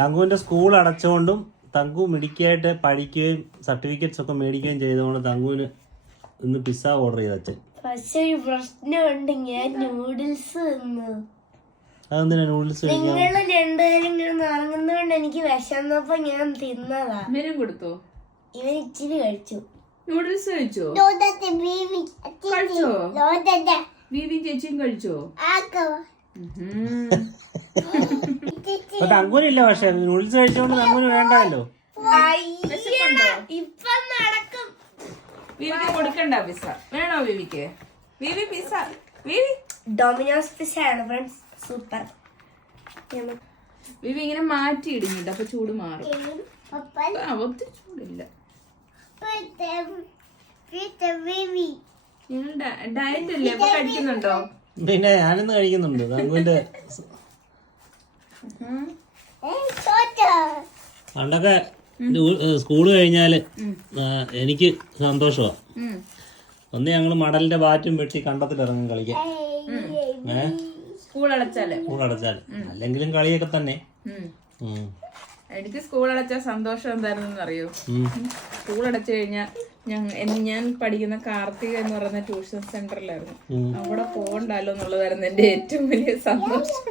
തങ്കുവിന്റെ school അടച്ചുകൊണ്ടും Thanku മിടുക്കിയായിട്ട് പഠിക്കുകയും certificates ഒക്കെ മേടിക്കുകയും ചെയ്തുകൊണ്ട് തങ്കുവിന് ഇന്ന് പിസ്സ ഓർഡർ ചെയ്ത അച്ഛൻ. പക്ഷെ ഒരു പ്രശ്നമുണ്ട്, ഞാൻ നൂഡിൽസ് തിന്നു. അതെന്തിനാ നൂഡിൽസ്? നിങ്ങള് രണ്ടുപേരും ഇങ്ങനെ ഇറങ്ങുന്നോണ്ട് എനിക്ക് വിശന്നപ്പോ ഞാൻ തിന്നതാ. ഇവനും കൊടുത്തോ? ഇവൻ ഇച്ചിരി കഴിച്ചു. നൂഡിൽസ് കഴിച്ചോ? വീവി ചേച്ചിയും കഴിച്ചോ? തങ്കുവിനില്ല, പക്ഷെ നൂഡിൽസ് കഴിച്ചോണ്ട് തങ്കുവിന് വേണ്ടല്ലോ. ഇപ്പൊ നടക്കും. വീവിക്ക് കൊടുക്കണ്ട പിസ്സ. വേണോ വീവിക്ക്? വീവി പിസ്സ. വീവി ഡൊമിനോസ് പിസ്സ ആണ് ഫ്രണ്ട്സ്, സൂപ്പർ. വീവി ഇങ്ങനെ മാറ്റി ഇടുന്നുണ്ട്, അപ്പൊ ചൂട് മാറും. ഒത്തിരി ചൂടില്ല. നിങ്ങൾ ഡയറ്റ് അല്ലേ, അപ്പൊ കഴിക്കുന്നുണ്ടോ? പിന്നെ ഞാനിന്ന് കഴിക്കുന്നുണ്ട്. തങ്കുവിന്റെ പണ്ടൊക്കെ സ്കൂള് കഴിഞ്ഞാല് എനിക്ക് സന്തോഷമാ. ഒന്ന് ഞങ്ങള് മടലിന്റെ ബാറ്റും വെട്ടി കണ്ടത്തിലിറങ്ങും കളിക്കാൻ. സ്കൂൾ അടച്ചാല് അല്ലെങ്കിലും കളിയൊക്കെ തന്നെ. എനിക്ക് സ്കൂൾ അടച്ച സന്തോഷം എന്തായിരുന്നു അറിയോ? സ്കൂൾ അടച്ചു കഴിഞ്ഞാൽ ഞാൻ പഠിക്കുന്ന കാർത്തിക എന്ന് പറയുന്ന ട്യൂഷൻ സെന്ററിലായിരുന്നു. അവിടെ പോകണ്ടല്ലോ എന്നുള്ളതായിരുന്നു എന്റെ ഏറ്റവും വലിയ സന്തോഷം.